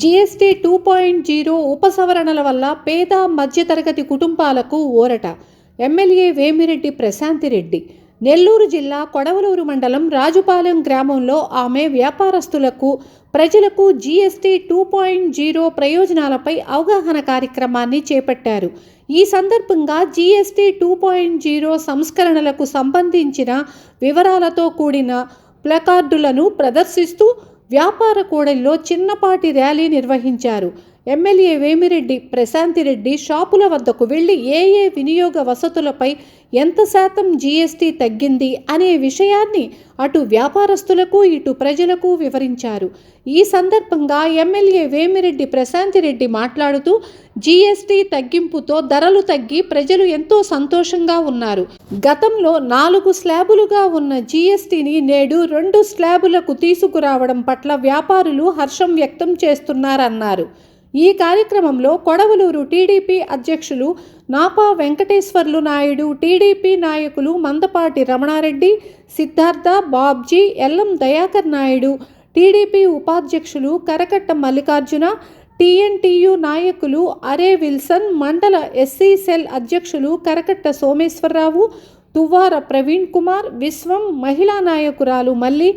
GST 2.0 ఉపసవరణల వల్ల పేద మధ్యతరగతి కుటుంబాలకు ఊరట. ఎమ్మెల్యే వేమిరెడ్డి ప్రశాంతిరెడ్డి. నెల్లూరు జిల్లా కొడవలూరు మండలం రాజుపాలెం గ్రామంలో ఆమె వ్యాపారస్తులకు, ప్రజలకు జీఎస్టీ 2.0 ప్రయోజనాలపై అవగాహన కార్యక్రమాన్ని చేపట్టారు. ఈ సందర్భంగా జీఎస్టీ 2.0 సంస్కరణలకు సంబంధించిన వివరాలతో కూడిన ప్లకార్డులను ప్రదర్శిస్తూ వ్యాపార కూడలిలో చిన్నపాటి ర్యాలీ నిర్వహించారు. ఎమ్మెల్యే వేమిరెడ్డి ప్రశాంతిరెడ్డి షాపుల వద్దకు వెళ్లి ఏ వినియోగ వసతులపై ఎంత శాతం జీఎస్టీ తగ్గింది అనే విషయాన్ని అటు వ్యాపారస్తులకు ఇటు ప్రజలకు వివరించారు. ఈ సందర్భంగా ఎమ్మెల్యే వేమిరెడ్డి ప్రశాంతిరెడ్డి మాట్లాడుతూ జీఎస్టీ తగ్గింపుతో ధరలు తగ్గి ప్రజలు ఎంతో సంతోషంగా ఉన్నారు. గతంలో 4 స్లాబులుగా ఉన్న జీఎస్టీని నేడు 2 స్లాబులకు తీసుకురావడం పట్ల వ్యాపారులు హర్షం వ్యక్తం చేస్తున్నారన్నారు. ఈ కార్యక్రమంలో కొడవలూరు టీడీపీ అధ్యక్షులు నాపా వెంకటేశ్వర్లు నాయుడు, టీడీపీ నాయకులు మందపాటి రమణారెడ్డి, సిద్ధార్థ, బాబ్జీ, ఎల్లం దయాకర్ నాయుడు, టీడీపీ ఉపాధ్యక్షులు కరకట్ట మల్లికార్జున, టీఎన్టీయూ నాయకులు అరే విల్సన్, మండల ఎస్సీ సెల్ అధ్యక్షులు కరకట్ట సోమేశ్వరరావు, తువ్వార ప్రవీణ్ కుమార్, విశ్వం, మహిళా నాయకురాలు మల్లి,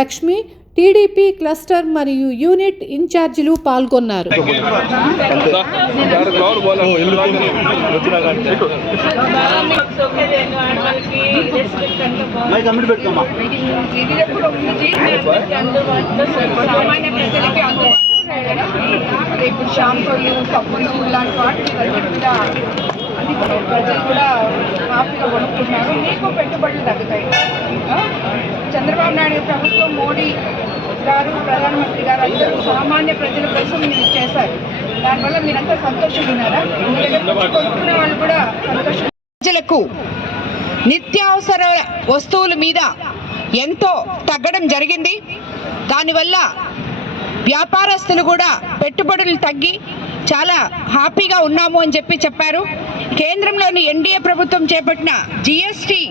లక్ష్మి, టీడీపీ క్లస్టర్ మరియు యూనిట్ ఇన్ఛార్జీలు పాల్గొన్నారు. ఇప్పుడు షాంపూలు, కప్పులు ఇలాంటి వాటికి ప్రజలు కూడా హ్యాపీగా కొనుక్కుంటున్నారు. మీకు పెట్టుబడులు తగ్గుతాయి. చంద్రబాబు నాయుడు ప్రభుత్వం, మోడీ గారు, ప్రధానమంత్రి గారు అందరూ సామాన్య ప్రజల కోసం మీరు చేశారు. దానివల్ల మీరంతా సంతోషంగా ఉన్నారా? కొనుక్కునే వాళ్ళు కూడా సంతోషం. ప్రజలకు నిత్యావసర వస్తువుల మీద ఎంతో తగ్గడం జరిగింది. దానివల్ల వ్యాపారస్తులు కూడా పెట్టుబడులు తగ్గి చాలా హ్యాపీగా ఉన్నాము అని చెప్పారు. కేంద్రంలోని ఎన్డీఏ ప్రభుత్వం చేపట్టిన జీఎస్టీ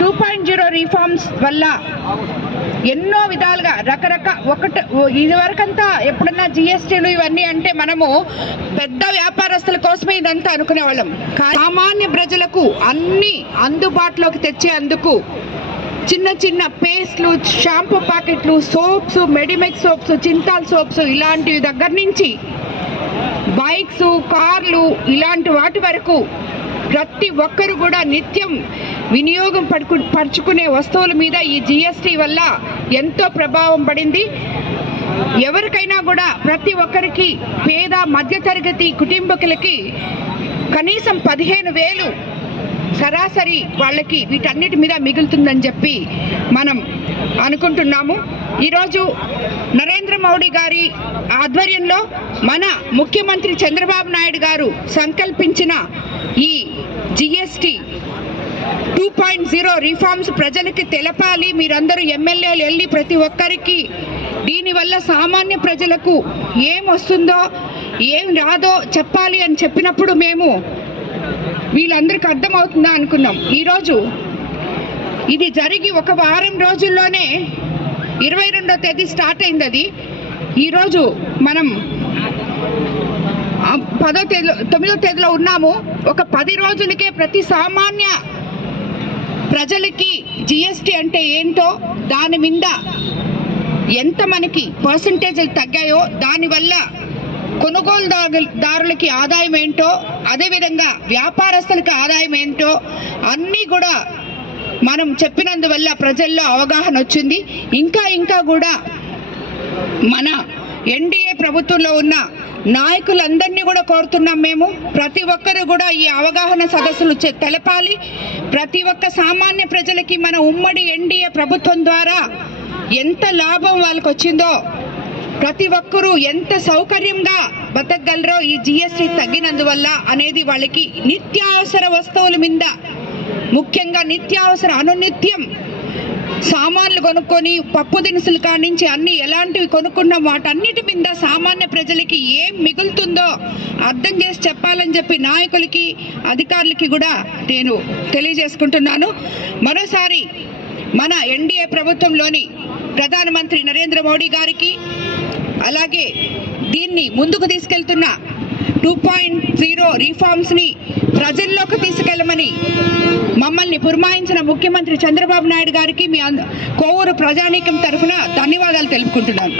2.0 రిఫార్మ్స్ వల్ల ఎన్నో విధాలుగా ఇదివరకంతా ఎప్పుడన్నా జీఎస్టీలు ఇవన్నీ అంటే మనము పెద్ద వ్యాపారస్తుల కోసమే ఇదంతా అనుకునేవాళ్ళం. సామాన్య ప్రజలకు అన్ని అందుబాటులోకి తెచ్చేందుకు చిన్న చిన్న పేస్ట్లు, షాంపూ ప్యాకెట్లు, soaps, Medimix soaps, Cinthol soaps ఇలాంటివి దగ్గర నుంచి బైక్స్, కార్లు ఇలాంటి వాటి వరకు ప్రతి ఒక్కరు కూడా నిత్యం వినియోగం పరుచుకునే వస్తువుల మీద ఈ జీఎస్టీ వల్ల ఎంతో ప్రభావం పడింది. ఎవరికైనా కూడా ప్రతి ఒక్కరికి పేద మధ్యతరగతి కుటుంబకులకి కనీసం 15,000 సరాసరి వాళ్ళకి వీటన్నిటి మీద మిగులుతుందని చెప్పి మనం అనుకుంటున్నాము. ఈరోజు నరేంద్ర మోడీ గారి ఆధ్వర్యంలో మన ముఖ్యమంత్రి చంద్రబాబు నాయుడు గారు సంకల్పించిన ఈ జీఎస్టీ 2.0 రిఫార్మ్స్ ప్రజలకి తెలపాలి. మీరందరూ ఎమ్మెల్యేలు వెళ్ళి ప్రతి ఒక్కరికి దీనివల్ల సామాన్య ప్రజలకు ఏం వస్తుందో ఏం రాదో చెప్పాలి అని చెప్పినప్పుడు మేము వీళ్ళందరికీ అర్థమవుతుందా అనుకున్నాం. ఈరోజు ఇది జరిగి 1 వారం రోజుల్లోనే 22వ తేదీ స్టార్ట్ అయింది. అది ఈరోజు మనం 9వ తేదీలో ఉన్నాము. ఒక 10 రోజులకే ప్రతి సామాన్య ప్రజలకి జీఎస్టీ అంటే ఏంటో, దాని మీద ఎంత మనకి పర్సంటేజ్లు తగ్గాయో, దానివల్ల కొనుగోలుదారులకి ఆదాయం ఏంటో, అదేవిధంగా వ్యాపారస్తులకి ఆదాయం ఏంటో అన్నీ కూడా మనం చెప్పినందువల్ల ప్రజల్లో అవగాహన వచ్చింది. ఇంకా కూడా మన ఎన్డీఏ ప్రభుత్వంలో ఉన్న నాయకులందరినీ కూడా కోరుతున్నాం. మేము ప్రతి ఒక్కరు కూడా ఈ అవగాహన సదస్సులు తెలపాలి. ప్రతి ఒక్క సామాన్య ప్రజలకి మన ఉమ్మడి ఎన్డీఏ ప్రభుత్వం ద్వారా ఎంత లాభం వాళ్ళకి వచ్చిందో, ప్రతి ఒక్కరూ ఎంత సౌకర్యంగా బతకగలరో ఈ జీఎస్టీ తగ్గినందువల్ల అనేది వాళ్ళకి నిత్యావసర వస్తువుల మీద, ముఖ్యంగా నిత్యావసర అనునిత్యం సామాన్లు కొనుక్కొని పప్పు దినుసులు కానించి అన్ని ఎలాంటివి కొనుక్కున్న వాటన్నిటి మీద సామాన్య ప్రజలకి ఏం మిగులుతుందో అర్థం చేసి చెప్పాలని చెప్పి నాయకులకి, అధికారులకి కూడా నేను తెలియజేసుకుంటున్నాను. మరోసారి మన ఎన్డీఏ ప్రభుత్వంలోని ప్రధానమంత్రి నరేంద్ర మోడీ గారికి, అలాగే దీన్ని ముందుకు తీసుకెళ్తున్న 2.0 రిఫార్మ్స్ని ప్రజల్లోకి తీసుకెళ్లమని మమ్మల్ని పురమాయించిన ముఖ్యమంత్రి చంద్రబాబు నాయుడు గారికి మీ కోవూరు ప్రజానీకం తరఫున ధన్యవాదాలు తెలుపుకుంటున్నాను.